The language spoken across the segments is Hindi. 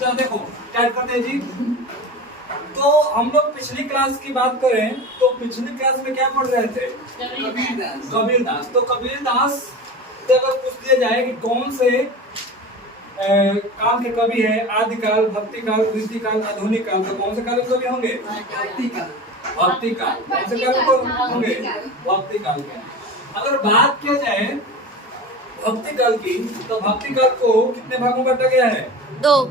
चलो देखो स्टार्ट करते हैं जी। तो हम लोग पिछली क्लास की बात करें तो पिछली क्लास में क्या पढ़ रहे थे? कबीरदास। तो कबीरदास से अगर पूछ दिया जाए कि कौन से काल के कवि है, आदिकाल, भक्ति काल, कृति काल, आधुनिक काल, तो कौन से काल के कवि होंगे? भक्ति काल। कौन से काल के होंगे? भक्ति काल के। अगर बात किया जाए भक्ति काल की तो भक्ति काल को कितने भागों में बांटा गया है? दो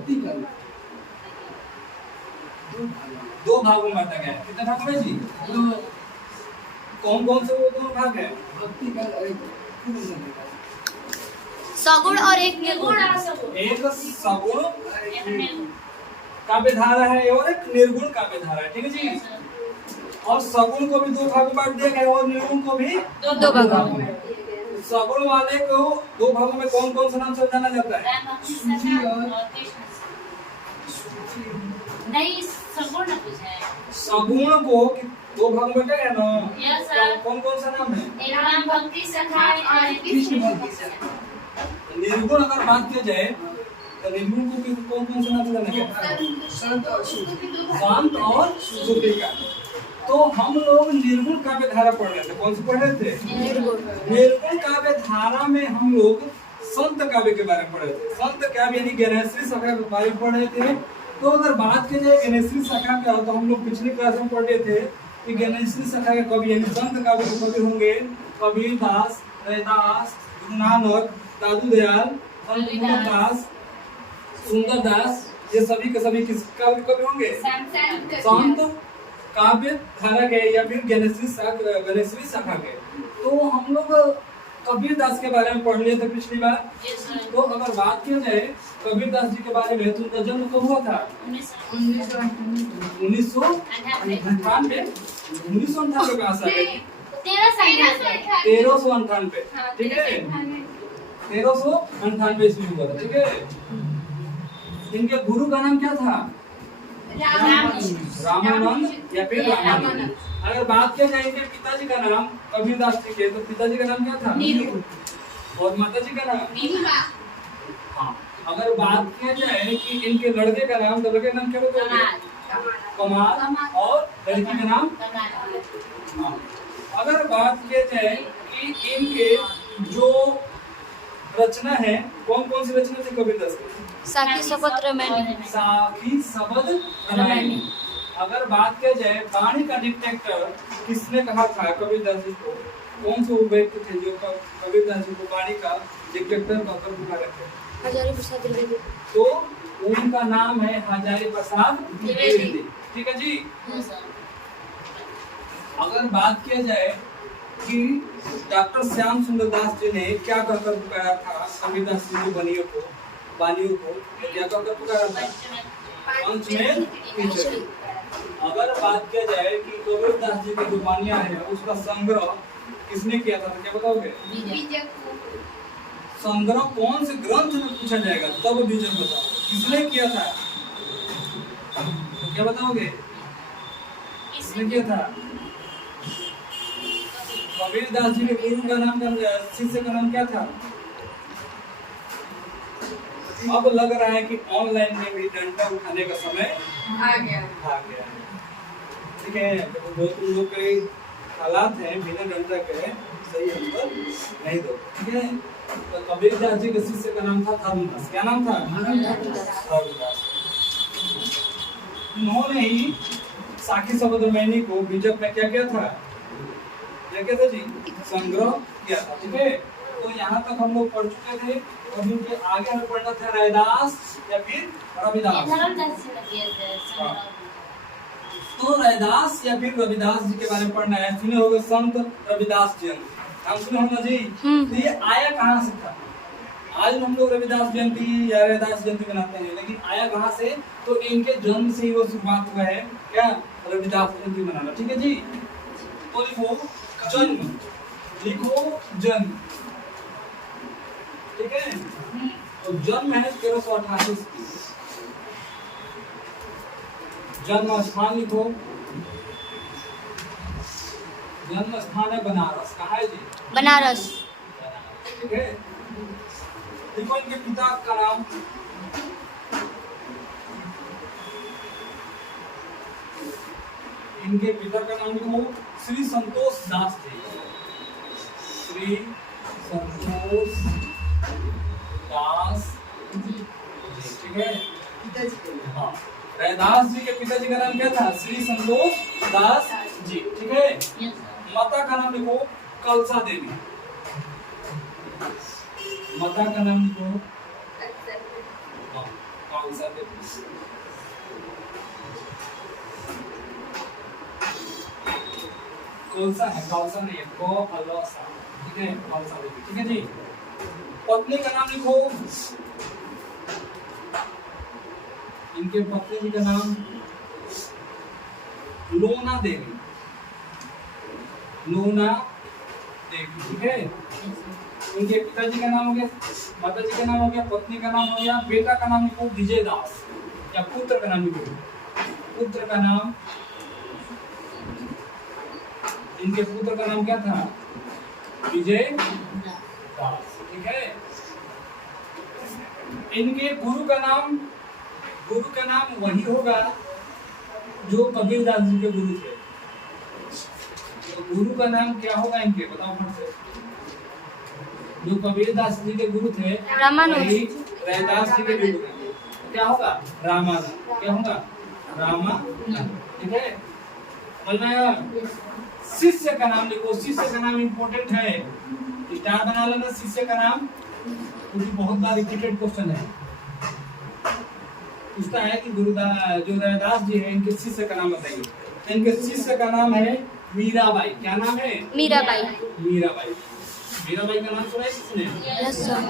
भागों में बांटा गया है। कितने भागों में जी? कौन कौन से वो दो भाग है? भक्ति काल सगुण और एक निर्गुण। एक सगुण काव्य धारा है और एक निर्गुण काव्य धारा है, ठीक है जी। और सगुण को भी दो भागों में बांट दिया गया और निर्गुण को भी दो भागों में। सगुण वाले को दो भागों में कौन कौन सा नाम से जाना जाता है? नहीं, सगुण पूछा है। सगुण को दो भागों में क्या है ना? कौन कौन सा नाम है? एक नाम भक्ति सखा और कृष्ण भक्ति सखा। निर्गुण अगर बात किया जाए तो निर्गुण को कौन कौन से नाम से जाना जाता है? शांत और सुखिका। तो हम लोग निर्गुण काव्य धारा पढ़ रहे थे। कौन से पढ़ रहे थे? निर्गुण काव्य धारा में हम लोग संत काव्य के बारे में पढ़ रहे थे। संत काव्य यानी ज्ञानेश्वरी शाखा के बारे में पढ़ रहे थे। तो अगर बात की जाए ज्ञानेश्वरी शाखा का तो हम लोग पिछली क्लास में पढ़ रहे थे कि ज्ञानेश्वरी शाखा के कवि यानी संत काव्य के कवि होंगे कबीरदास, रैदास, गुरु नानक, दादू दयाल, दास, सुंदरदास, ये सभी के सभी किस काव्य के कवि होंगे? संत काव्य धारा के या फिर ज्ञानेश्वरी शाखा के। तो हम लोग कबीरदास के बारे में पढ़ लिए थे पिछली बार। तो अगर बात किया जाए कबीरदास जी के बारे में तो उनका जन्म कब हुआ था? 1998। 1998 कहाँ से आ गए? 1398। ठीक है, 1398 ईस्वी में हुआ था, ठीक है। इनके गुरु का नाम क्या था? रामानंद या फिर रामानंद। अगर बात किया जाए इनके पिताजी का नाम कबीरदास जी के, तो पिताजी का नाम क्या था? और माताजी का नाम? हाँ। अगर बात किया जाए कि इनके लड़के का नाम, तो लड़के का नाम क्या बताओगे? कमाल। और लड़की का नाम? हाँ। अगर बात किया जाए कि इनके जो रचना है कौन कौन सी रचना थी कबीरदास की? साखी शपथ रामायण। साखी शपथ रामायण। अगर बात किया जाए वाणी का डिक्टेटर किसने कहा था कबीरदास जी को? कौन से व्यक्ति थे जो कबीरदास जी को वाणी का डिक्टेटर कहकर पुकारे थे? हजारी प्रसाद द्विवेदी। तो उनका नाम है हजारी प्रसाद द्विवेदी, ठीक है जी। अगर बात किया जाए कि डॉक्टर श्याम सुंदर दास जी ने क्या कहकर पुकारा था कबीरदास जी की वाणियों को क्या कहकर पुकारा था? पंचमेल कीचड़ी। अगर बात किया जाए कि कबीरदास जी की जो वाणियां है उसका संग्रह किसने किया था, तो क्या बताओगे? संग्रह कौन से ग्रंथ में पूछा जाएगा तब बीजक बताओ किसने किया था, तो क्या बताओगे? किसने किया था? कबीरदास जी के गुरु का नाम, शिष्य का नाम क्या था? अब लग रहा है कि ऑनलाइन में भी डंडा उठाने का समय आ गया है, ठीक है। तो तुम लोग के हालात हैं बिना डंडा के सही अंतर नहीं दो, ठीक है। तो कबीरदास जी के शिष्य का नाम था धर्मदास। क्या नाम था? धर्मदास। उन्होंने ही साखी शपथ रामायण को बीजक में क्या किया था? क्या था जी? संग्रह किया था, ठीक है। तो यहाँ तक हम लोग पढ़ चुके थे। और इनके आगे हमें पढ़ना था रैदास या फिर रविदास। तो रैदास या फिर रविदास जी के बारे में पढ़ना है। सुने होंगे संत रविदास जयंती, नाम सुने होंगे जी। तो ये आया कहाँ से था? आज हम लोग रविदास जयंती या रैदास जयंती मनाते हैं, लेकिन आया कहाँ से? तो इनके जन्म से ही वो शुरुआत हुआ है क्या? रविदास जयंती मनाना, ठीक है जी। तो लिखो जन्म, ठीक है। तो जन्म है 1388 की। जन्म स्थान लिखो, जन्म स्थान है बनारस। कहाँ है जी? बनारस। ठीक है। देखो इनके पिता का नाम इनके पिता का नाम लिखो श्री संतोष दास थे। श्री संतोष दास जी, ठीक है। हाँ, रैदास जी के पिताजी का नाम क्या था? श्री संतोष दास जी, ठीक है। Yes, माता का नाम लिखो कलसा देवी। माता का नाम लिखो कलसा देवी। कलसा है, कलसा नहीं है, कलसा, ठीक है, कलसा देवी, ठीक है जी। पत्नी का नाम लिखो, इनके पत्नी जी का नाम लोना देवी। लोना देवी, ठीक है। उनके पिताजी का नाम हो गया, माताजी का नाम हो गया, पत्नी का नाम हो गया, बेटा का नाम लिखो विजय दास, या पुत्र का नाम लिखो, पुत्र का नाम, इनके पुत्र का नाम क्या था? विजय दास, ठीक है। इनके गुरु का नाम वही होगा जो कबीरदास जी के गुरु थे। तो गुरु का नाम क्या होगा इनके, बताओ फट से। जो कबीरदास जी के गुरु थे रामानुज। वही रैदास जी के गुरु थे। क्या होगा? रामानंद। क्या होगा? रामानंद, ठीक है। बोलना शिष्य का नाम लिखो, शिष्य का नाम इम्पोर्टेंट है, स्टार बना लेना शिष्य का नाम, क्योंकि बहुत बार रिपीटेड क्वेश्चन है। पूछता है कि जो रैदास जी है इनके शिष्य का नाम बताइए। इनके शिष्य का नाम है मीराबाई। क्या नाम है? मीराबाई। मीराबाई। मीराबाई का नाम सुना है किसने? Yes sir.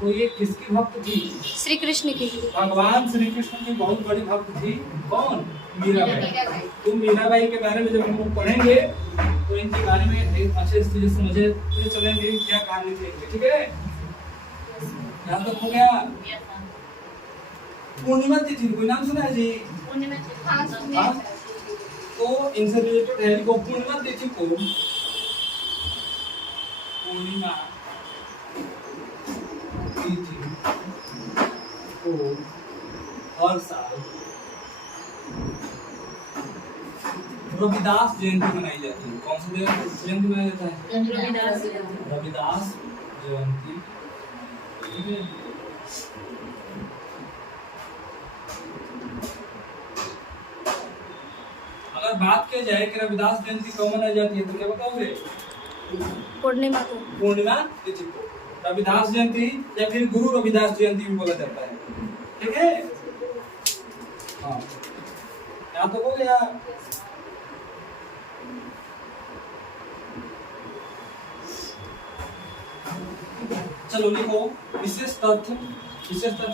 तो ये किसकी भक्त थी? श्री कृष्ण की। भगवान श्री कृष्ण की बहुत बड़ी भक्त थी। कौन? मीराबाई। तो मीराबाई के बारे में जब हम लोग पढ़ेंगे तो इनके बारे में एक अच्छे से समझे तो चलेंगे क्या कहानी थी, ठीक है। यहाँ तक हो गया। yes, पूर्णिमा तिथि कोई नाम सुना है जी? पूर्णिमा तिथि। हाँ? तो इनसे रिलेटेड है को पूर्णिमा तिथि को, पूर्णिमा तिथि को हर साल रविदास जयंती मनाई जाती है। कौन सी जयंती मनाया जाता है? रविदास जयंती, ठीक है। अगर बात किया जाए कि रविदास जयंती कब मनाई जाती है तो क्या बताओगे? पूर्णिमा को। पूर्णिमा तिथि को रविदास जयंती या फिर गुरु रविदास जयंती भी बोला जाता है, ठीक है। हाँ, यहाँ तो हो गया। चलो लिखो विशेष तथ्य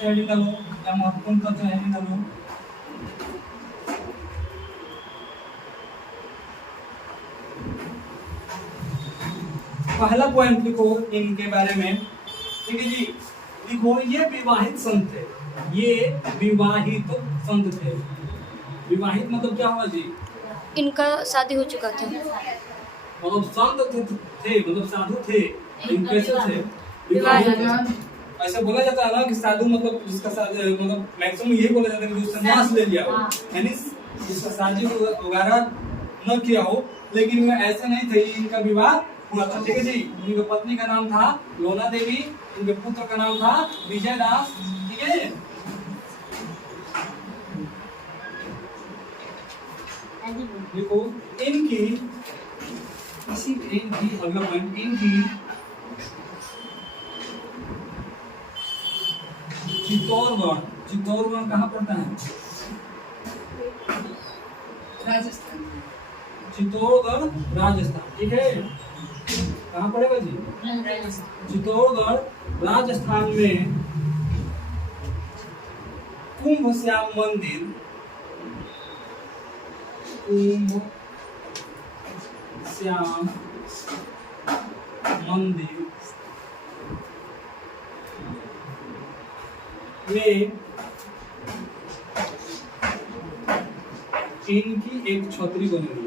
हेडिंग डालो या महत्वपूर्ण तथ्य हेडिंग डालो। पहला पॉइंट लिखो इनके बारे में, ठीक है जी। लिखो ये विवाहित संत थे। ये विवाहित संत थे। विवाहित मतलब क्या हुआ जी? इनका शादी हो चुका था। मतलब संत थे मतलब साधु थे। इन कैसे थे? विवाहित। ऐसा बोला जाता है ना कि साधु मतलब जिसका मतलब मैक्सिमम यही बोला जाता है कि जो संन्यास ले लिया हो, यानी जिसका शादी वगैरह न किया हो, लेकिन ऐसे नहीं थे। इनका विवाह हुआ था, ठीक है जी। उनकी पत्नी का नाम था लोना देवी, उनके पुत्र का नाम था विजय दास, ठीक है। देखो इनकी अगला पॉइंट, इनकी चित्तौड़गढ़ कहाँ पड़ता है? राजस्थान। चित्तौड़गढ़ राजस्थान, ठीक है। कहाँ पड़ेगा जी? चित्तौड़गढ़ राजस्थान में कुंभ श्याम मंदिर, कुंभ श्याम मंदिर में इनकी एक छतरी बनी हुई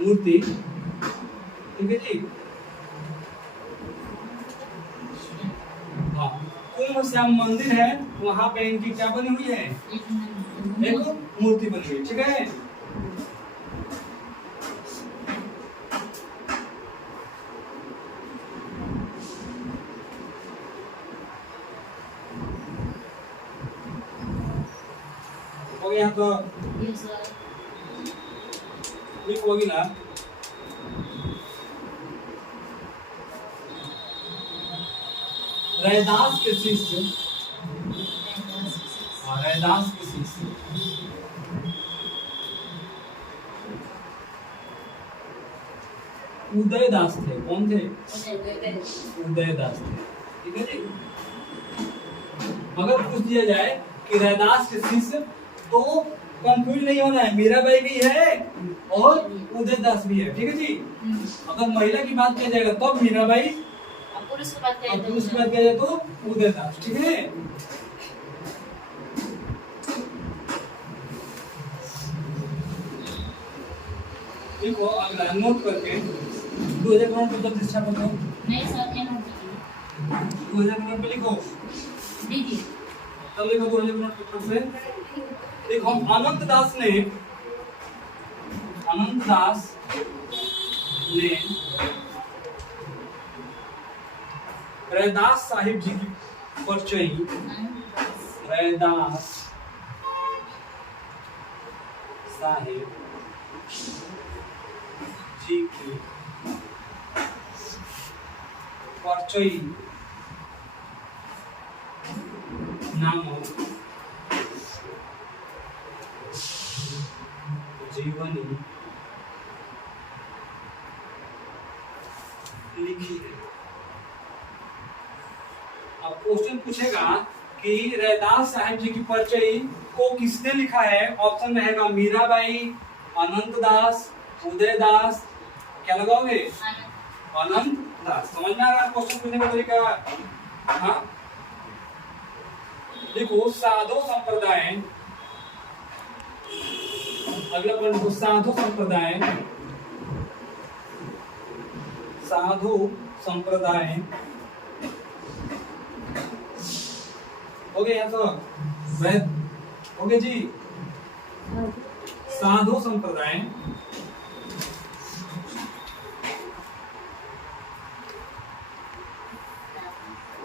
मूर्ति, ठीक है जी। हाँ, कुंभ श्याम मंदिर है, वहां पे इनकी क्या बनी हुई है? एक मूर्ति बन गई, ठीक है। हो गया तो Yes, sir. ठीक होगी ना। रैदास के शिष्य, रैदास के शिष्य उदयदास थे। कौन थे? उदयदास थे, ठीक है जी। अगर पूछ दिया जाए कि रैदास के शिष्य, तो कंफ्यूज नहीं होना है, मीराबाई भी है और उदयदास भी है, ठीक है जी। अगर महिला की बात किया जाएगा तब मीराबाई, पुरुष की बात और करें पुरुष की बात किया जाए तो उदयदास, ठीक है। देखो अगला नोट करके 2000 करोड़ पे प्रतिष्ठा बताओ। नहीं सर, ये मत कीजिए। 2000 करोड़ पे लिखो, दीजिए। तब लिखो 2000 करोड़ पेपर पे। देखो अनंत दास ने रैदास साहिब जी की परिचय, रैदास साहिब जी की परिचय नामक जीवनी लिखी है। अब क्वेश्चन पूछेगा कि रैदास साहिब जी की परिचय को किसने लिखा है। ऑप्शन रहेगा मीराबाई, अनंत दास, उदयदास, क्या लगाओगे? अनंत दास। समझ में आ रहा है क्वेश्चन पूछने का तरीका? हाँ, देखो साधु संप्रदाय, अगला पॉइंट देखो, साधु संप्रदाय, साधु संप्रदाय हो गया तो वैद हो गया जी। साधु संप्रदाय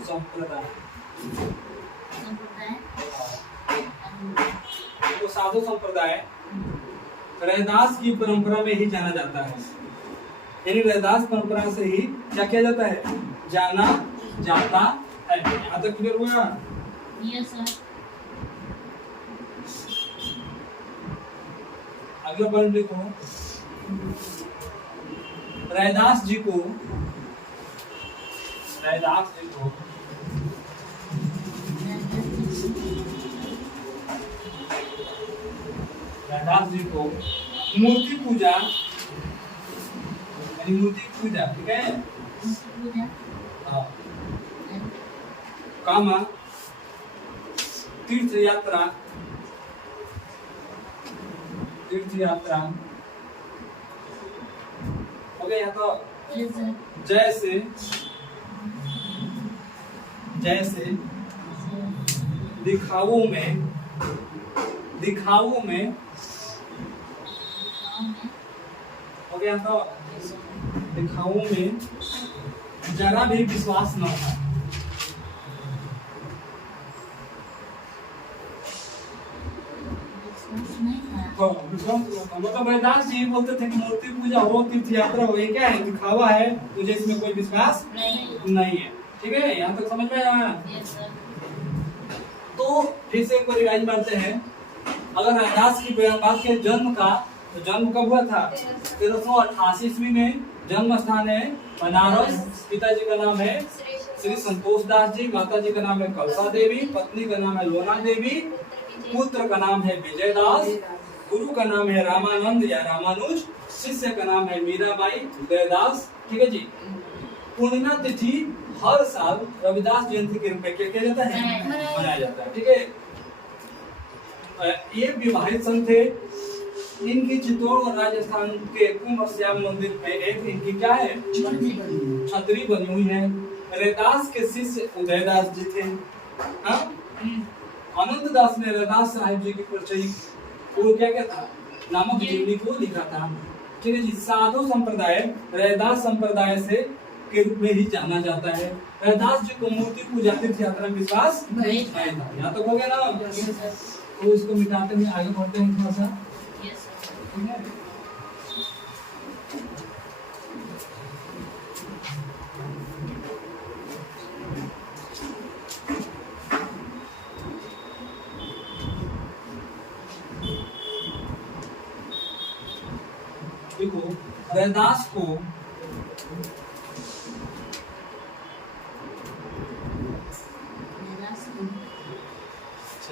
संप्रदाय तो साधु संप्रदाय रैदास की परंपरा में ही जाना जाता है, यानी रैदास परंपरा से ही क्या किया जाता है, जाना जाता है। यहाँ तक क्लियर हुआ? Yes sir. अगला पॉइंट देखो, रैदास जी को मूर्ति पूजा, यानी मूर्ति पूजा, ठीक है, हाँ, कामा तीर्थ यात्रा हो गया। यहाँ तो यस सर। जैसे दिखावों में हो गया। तो दिखावों में जरा भी विश्वास न था। मतलब रैदास जी बोलते थे कि मूर्ति पूजा हो, तीर्थ यात्रा हो, ये क्या है, दिखावा है, तुझे इसमें कोई विश्वास नहीं है, ठीक है। यहाँ तक समझ में आया? तो फिर से एक बार रिवाइज मारते हैं। अगर रैदास की बात के जन्म का, तो जन्म कब हुआ था? 1388 ईस्वी में। जन्म स्थान है बनारस। पिताजी का नाम है श्री संतोष दास जी, माता जी का नाम है कलसा देवी, पत्नी का नाम है लोना देवी, पुत्र का नाम है विजय दास, गुरु का नाम है रामानंद या रामानुज, शिष्य का नाम है मीराबाई, उदयदास, ठीक है जी। पूर्णिमा तिथि हर साल रविदास जयंती के रूप में क्या किया जाता है, मनाया जाता है, ठीक है। ये विवाहित संत थे। इनकी चित्तौड़ और राजस्थान के कुंभ श्याम मंदिर में एक इनकी क्या है, छतरी बनी हुई है। रैदास के शिष्य उदयदास जी थे। हाँ? अनंत दास ने रैदास साहिब जी की परिचय वो क्या क्या था नामक जीवनी को लिखा था। ठीक है जी। साधु संप्रदाय रैदास संप्रदाय से के रूप में ही जाना जाता है। रैदास जी को मूर्ति पूजातीर्थ यात्रा में विश्वास नहीं था। यहाँ तक हो गया ना। तो इसको मिटाते हुए आगे बढ़ते हैं थोड़ा सा। यस सर ठीक है। देखो रैदास को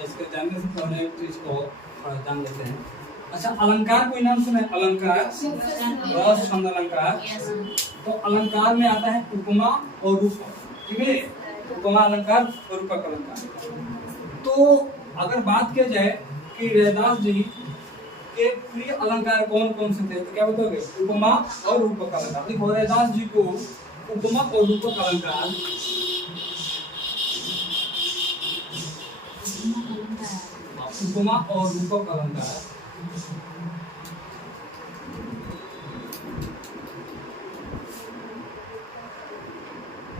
इसके जानने से पहले तो इसको थोड़ा जान लेते हैं। अच्छा अलंकार कोई नाम सुना है? अलंकार रस छंद अलंकार। यस सर तो अलंकार में आता है उपमा और रूपक। ठीक है। उपमा अलंकार और रूपक अलंकार। तो अगर बात किया जाए कि रैदास जी के प्रिय अलंकार कौन कौन से थे तो क्या बताओगे? उपमा और रूपक अलंकार। देखो रैदास जी को उपमा और रूपक अलंकार उपमा और रूपक अलंकार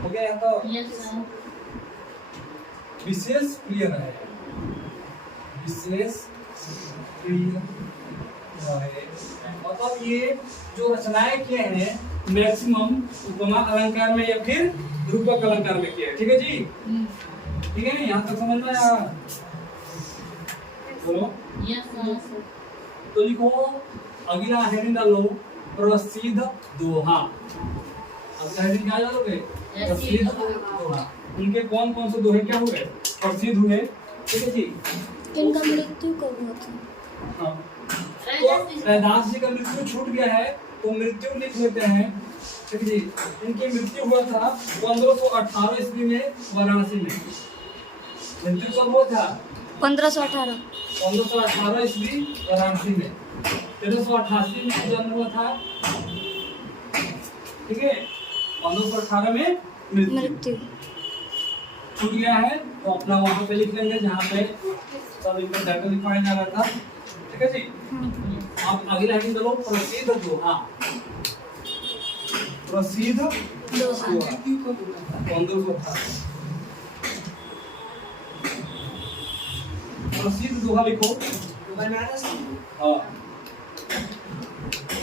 हो गया। यहाँ तो यस सर विशेष प्रिय रहे। विशेष प्रिय रहे मतलब ये जो रचनाएं किए हैं मैक्सिमम उपमा अलंकार में या फिर रूपक अलंकार में किए हैं। ठीक है जी। ठीक है। यहाँ तक समझ में आया? बोलो। यस सर तो लिखो अगला हेडिंग डालो प्रसिद्ध दोहा। अगला हेडिंग क्या डालोगे? प्रसिद्ध दोहा। उनके कौन कौन से दोहे क्या हुए? प्रसिद्ध हुए। ठीक है जी। इनका मृत्यु कब हुआ था? हाँ। तो रैदास जी का मृत्यु छूट गया है तो मृत्यु लिख लेते हैं। ठीक है जी। इनकी मृत्यु हुआ था 1518 ईस्वी में वाराणसी में। मृत्यु कब हुआ था? 1518। 1518 ईस्वी वाराणसी में। 1388 में जन्म हुआ था। ठीक है। 1518 में मृत्यु छूट गया है तो अपना वहां पे लिख लेंगे जहाँ पे सब इनका डाटा लिखवाया जा रहा था। ठीक है जी। आप अगला हेडिंग चलो प्रसिद्ध दोहा। प्रसिद्ध दोहा 1518। प्रसिद्ध दोहा लिखो। हाँ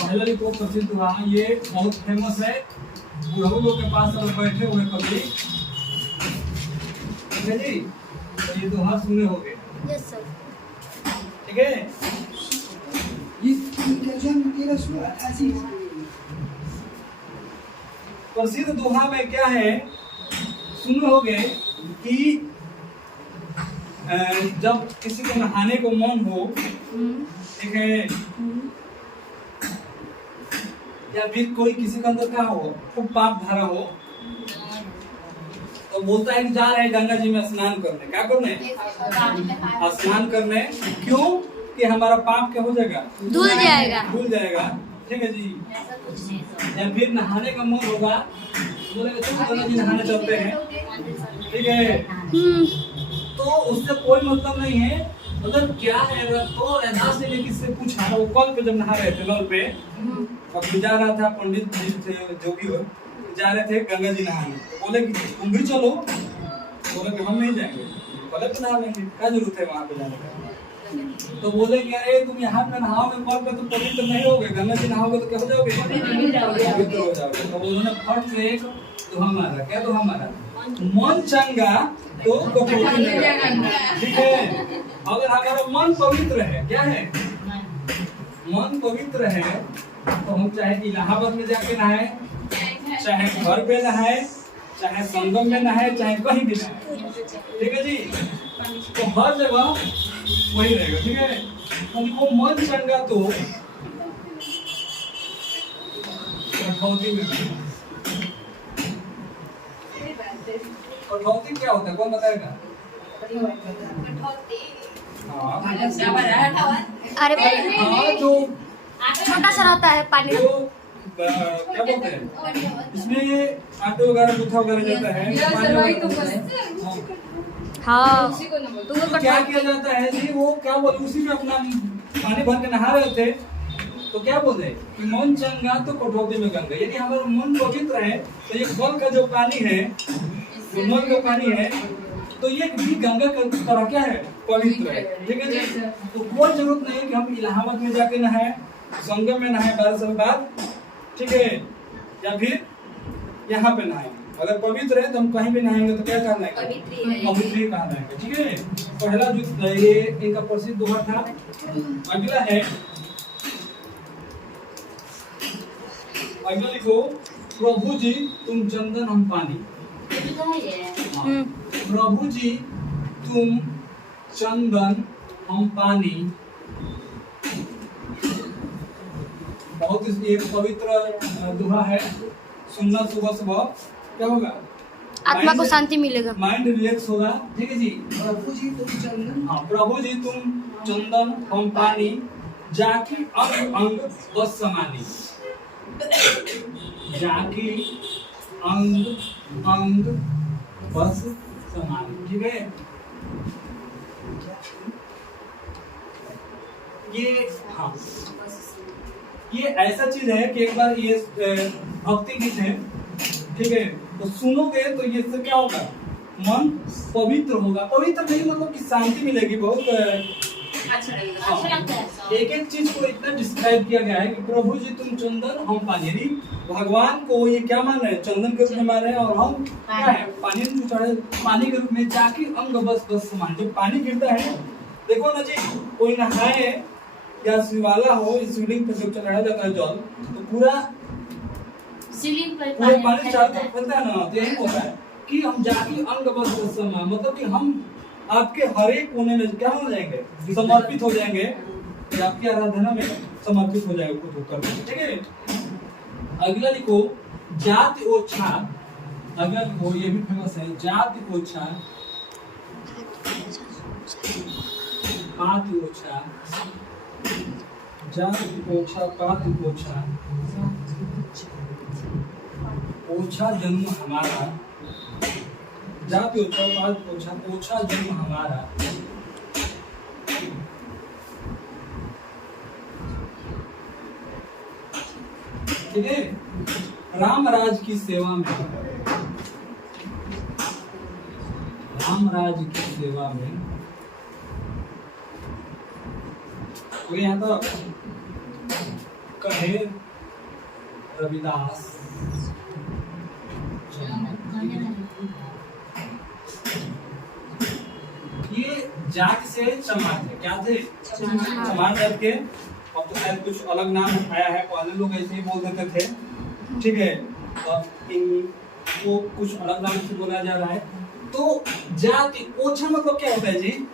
पहले लिखो प्रसिद्ध दोहा। ये बहुत फेमस है। बुढ़ऊ लोग के पास सब बैठे हुए कभी। ठीक है जी। तो ये दोहा सुने होंगे। Yes sir. ठीक है। प्रसिद्ध दोहा में क्या है सुने होंगे कि जब किसी को नहाने को मन हो। ठीक है। या फिर कोई किसी के अंदर क्या हो खूब पाप भरा हो तो बोलता है कि जा रहे हैं गंगा जी में स्नान करने। क्या करने? स्नान करने। क्यों? कि हमारा पाप क्या हो जाएगा? धुल जाएगा। धुल जाएगा। ठीक है जी। ऐसा कुछ नहीं सर या फिर नहाने का मन होगा बोलेगा चलो गंगा जी नहाने चलते हैं। ठीक है। तो उससे कोई मतलब नहीं है। मतलब क्या है तो रैदास ने किससे पूछा वो कल पे जब नहा रहे थे नल पे और जा रहा था पंडित जी थे जो भी हो जा रहे थे गंगा जी नहाने। तो बोले कि तुम भी चलो। बोले कि हम नहीं जाएंगे। बोले तो नहा लेंगे क्या जरूरत है वहाँ पे जाने का। तो बोले कि अरे तुम यहाँ पे नहाओगे कल पे तो पवित्र नहीं होगे। गंगा जी नहाओगे तो क्या हो जाओगे? पवित्र हो जाओगे। तो उन्होंने फट से एक दोहा मारा। क्या दोहा मारा? मन चंगा तो कटौती लगा। ठीक है। अगर हमारा मन पवित्र है क्या है? मन पवित्र है तो हम चाहे इलाहाबाद में जाके नहाए चाहे घर पे नहाए चाहे संगम में नहाए चाहे कहीं भी नहाए। ठीक है जी। तो हर जगह वही रहेगा। ठीक है। हमको मन चंगा तो कटौती में। कटौती क्या होता है कौन बताएगा? अरे हाँ जो छोटा सा रहता है पानी। जो क्या बोलते हैं इसमें ये आटे वगैरह गुथा वगैरह जाता है। हाँ उसी को नंबर तुमको तो क्या कटवा किया जाता है जी, वो क्या बोले, उसी में अपना पानी भर के नहा रहे थे तो क्या बोले कि मन चंगा तो कटौती में गंगा, यदि हमारा मन पवित्र है तो ये कल का जो पानी है, जो नल का पानी है, तो ये भी गंगा का तरह क्या है, पवित्र है। ठीक है जी, तो कोई जरूरत नहीं है कि हम इलाहाबाद में जाके नहाए, संगम में नहाए 12 साल बाद, ठीक है, या फिर यहाँ पे नहाए। अगर पवित्र है तो हम कहीं भी नहाएंगे तो क्या कहना है, पवित्र ही कहना है। ठीक है, पहला जो ये इनका प्रसिद्ध दोहा था। अगला है, अगला लिखो, प्रभु जी तुम चंदन हम पानी। हाँ। प्रभु जी तुम चंदन हम पानी, बहुत ये पवित्र दोहा है, सुनना सुबह सुबह क्या होगा, आत्मा को शांति मिलेगा, माइंड रिलैक्स होगा। ठीक है जी, प्रभु जी तुम चंदन, हाँ, प्रभु जी तुम चंदन हम पानी, जाकी अंग अंग बस समानी, जाकी अंग अंग बस समानी। ठीक है, ये हाँ, ये ऐसा चीज है कि एक बार ये भक्ति गीत है, ठीक है, तो सुनोगे तो ये इससे क्या होगा, मन पवित्र होगा। पवित्र नहीं मतलब कि शांति मिलेगी, बहुत अच्छा लगता है। एक एक चीज को इतना डिस्क्राइब किया गया है कि प्रभु जी तुम चंदन हम पानी, यानी भगवान को ये क्या मान रहे हैं, चंदन के रूप में मान रहे हैं, और हम क्या है, पानी में चढ़े, पानी के रूप में, जाके अंग बस बस समान। जब पानी गिरता है, देखो ना जी, कोई नहाए या शिवाला हो, शिवलिंग पर जब चढ़ाया जाता है जल, तो पूरा सीलिंग पर पूरे पानी चारों तरफ फैलता है ना, तो यही होता है कि हम जाके अंग बस बस समान, मतलब कि हम आपके हर एक कोने में क्या हो जाएंगे, समर्पित हो जाएंगे, कि आपकी आराधना में समर्पित हो जाएगा खुद होकर। ठीक है, अगला लिखो, जाति ओछा। अगला लिखो, ये भी फेमस है, जाति ओछा पाति ओछा, जाति ओछा पाति ओछा, ओछा जन्म हमारा, जाति ओछा पाति ओछा, ओछा जन्म हमारा। ठीक है, राम राज की सेवा में, राम राज की सेवा में, कोई यहाँ तो कहे रविदास, ये जाट से चमार थे, क्या थे, चमार जात के। अब तो शायद कुछ अलग नाम आया है, पहले लोग ऐसे ही बोल देते थे। ठीक है, अब इनको कुछ अलग नाम से बोला जा रहा है। तो जाति ओछा मतलब क्या होता है जी,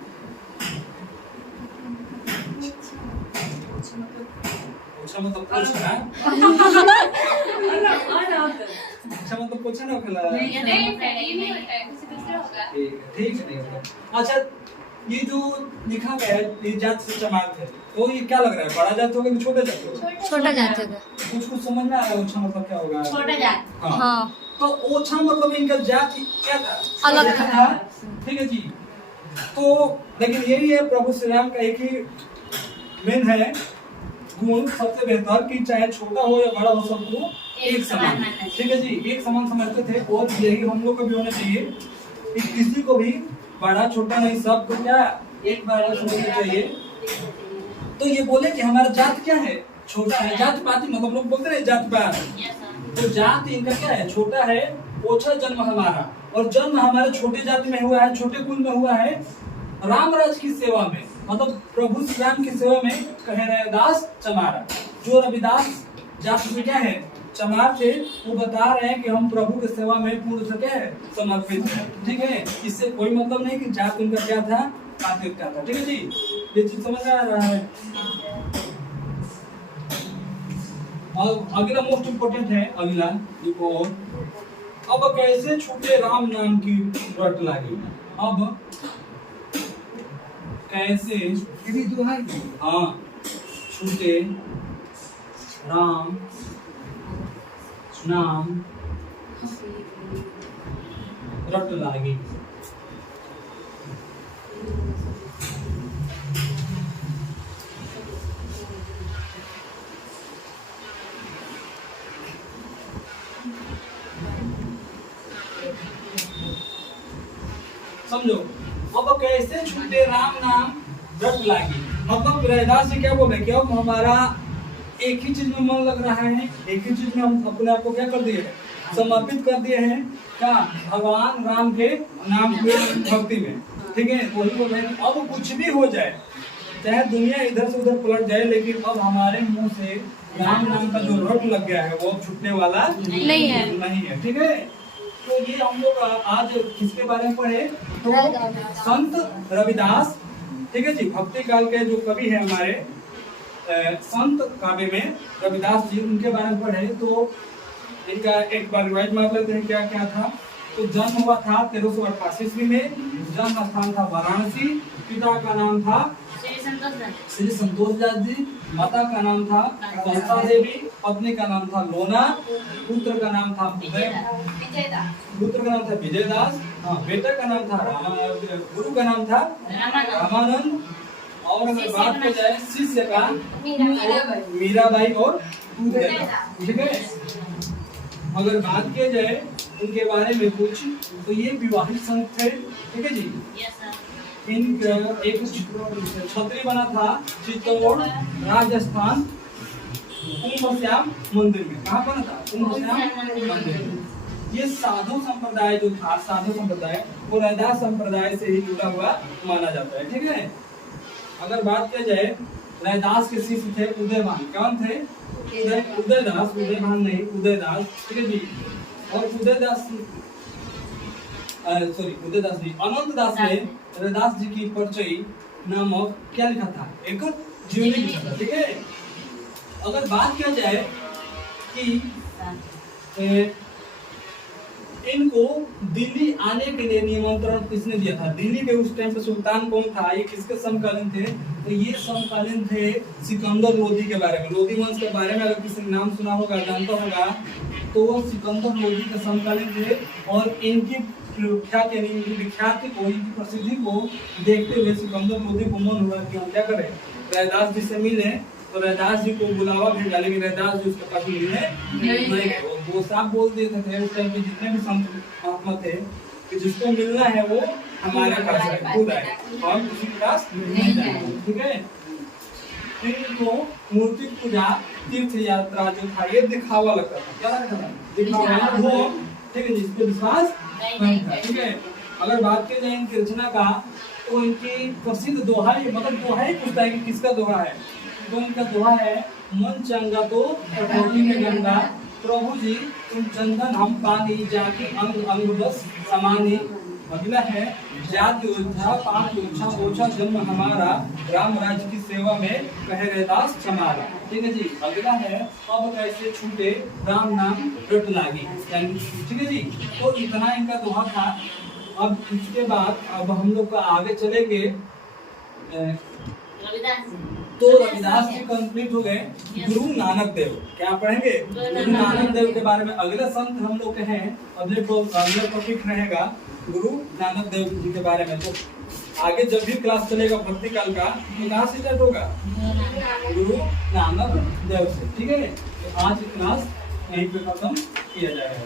ओछा मतलब पोछा, अच्छा मतलब पोछा ना खेला, ठीक है, नहीं होता। अच्छा, ये जो लिखा गया है, ये जात से चमार थे, तो ये क्या लग रहा है, बड़ा जात होगा कि छोटा जात होगा? छोटा जात होगा। कुछ समझ में आ रहा है ओछा मतलब क्या होगा? छोटा जात। हाँ, तो ओछा मतलब इनका जात क्या था, अलग था। ठीक है जी, तो लेकिन यही है प्रभु श्री राम का एक ही मेन है गुण, सबसे बेहतर कि चाहे छोटा हो या बड़ा हो, सबको एक समान। ठीक है जी, एक समान समझते थे, और यही हम लोग को भी होना चाहिए कि किसी को भी बड़ा छोटा नहीं, सबको क्या एक बार समझना चाहिए। तो ये बोले कि हमारा जात क्या है, छोटा है, जात पाति मतलब लोग बोलते हैं जात पात, तो जात इनका क्या है, छोटा है, ओछा जन्म हमारा, और जन्म हमारे छोटे जाति में हुआ है, छोटे कुल में हुआ है, रामराज की सेवा में, मतलब प्रभु श्री राम की सेवा में कहे रहे दास चमारा। जो रविदास जात में क्या है, चमार थे, वो बता रहे हैं कि हम प्रभु की सेवा में पूर्ण से क्या है, समर्पित है। ठीक है, इससे कोई मतलब नहीं कि जात उनका क्या था, पातिक क्या था। ठीक है जी, ये चीज समझ आ रहा है। और अगला मोस्ट इम्पोर्टेंट है, अगला देखो, अब कैसे छूटे राम नाम की रट लागी। अब कैसे, हाँ, छूटे राम नाम रट लागी। समझो। अब कैसे छूटे राम नाम रट लागी, मतलब रैदास जी क्या बोल रहे हैं कि अब हमारा एक ही चीज में मन लग रहा है, एक ही चीज में हम अपने आप को क्या कर दिए हैं, समर्पित कर दिए हैं, क्या भगवान राम के नाम के भक्ति में, ठीक है। वही बोल रहे हैं अब कुछ भी हो जाए, चाहे दुनिया इधर से उधर पलट जाए, लेकिन अब हमारे मुंह से राम नाम का जो रट लग गया है वो अब छूटने वाला नहीं है। ठीक है। तो ये हम लोग आज किसके बारे में पढ़े, तो संत रविदास, ठीक है जी, भक्ति काल के जो कवि है हमारे संत काव्य में रविदास जी, उनके बारे में पढ़े। तो इनका एक बार रिवाइज मार लेते हैं क्या क्या था। तो जन्म हुआ था 1388 ईस्वी में, जन्म स्थान था वाराणसी, पिता का नाम था श्री संतोष दास जी, माता का नाम था कमला देवी, पत्नी का नाम था लोना, पुत्र का नाम था विजयदास, हाँ, बेटा का नाम था गुरु का नाम था रामानंद, और अगर बात की जाए शिष्य का मीराबाई और ठीक है। अगर बात की जाए इनके बारे में कुछ, तो ये विवाहित संत थे, ठीक है जी। इनका एक छतरी बना था चित्तौड़ राजस्थान कुंभश्याम मंदिर में। कहाँ बना था? कुंभश्याम मंदिर में। ये साधु संप्रदाय जो था, साधु संप्रदाय वो रैदास संप्रदाय से ही जुड़ा हुआ माना जाता है, ठीक है। अगर बात की जाए रैदास के शिष्य थे उदयभान, कौन थे? उदयदास, उदयभान नहीं, उदयदास, ठीक है जी। और उदयदास जी अनंत दास ने रैदास जी की परिचय नामक क्या लिखा था, एक जीवनी लिखा था, ठीक है। अगर बात किया जाए कि इनको दिल्ली आने के लिए निमंत्रण किसने दिया था, दिल्ली के उस टाइम पे सुल्तान कौन था, ये किसके समकालीन थे? तो ये समकालीन थे सिकंदर लोदी के बारे में। लोदी वंश के बारे में अगर किसी ने नाम सुना होगा, जानता होगा, तो वो सिकंदर लोदी के समकालीन थे। और इनकी ख्याति, इनकी विख्याति को, इनकी प्रसिद्धि को देखते हुए सिकंदर लोदी को मन हुआ कि हम क्या करें, रैदास जी से मिले। तो रैदास जी को बुलावा भेजा, लेकिन रैदास जी उसके पास मिलने नहीं गए। वो साफ बोल दिए थे उस टाइम पे जितने भी संत महात्मा थे कि जिसको मिलना है वो हमारे पास है, खुद आए, हम किसी के पास नहीं जाएंगे, ठीक है। इनको मूर्ति पूजा, तीर्थ यात्रा जो था ये दिखावा लगता था, क्या लगता था? दिखावा, ठीक है, जिसपे विश्वास नहीं था, ठीक है। अगर बात की जाए इनकी रचना का, तो इनकी प्रसिद्ध दोहा, मतलब दोहा ही पूछता है कि किसका दोहा है, तो इनका दोहा है, मन चंगा तो कटौती में गंगा, प्रभु जी तुम चंदन हम पानी, जाके अंग अंग बस समानी। अगला है, जाति योद्धा पाप योद्धा ओछा जन्म हमारा, राम राज्य की सेवा में कहे रैदास हमारा, ठीक है जी। अगला है, अब कैसे छूटे राम नाम रट लागी, ठीक है जी। तो इतना इनका दोहा था। अब इसके बाद अब हम लोग का आगे चलेंगे, तो रविदास जी कंप्लीट हो गए। गुरु नानक देव, क्या पढ़ेंगे? गुरु नानक देव के बारे में अगले संत हम लोग के हैं, अगले टॉपिक रहेगा गुरु नानक देव जी के बारे में। तो आगे जब भी क्लास चलेगा भक्ति काल का, तो कहाँ से स्टार्ट होगा? गुरु नानक देव से, ठीक है। तो आज क्लास यहीं पे खत्म किया जाएगा।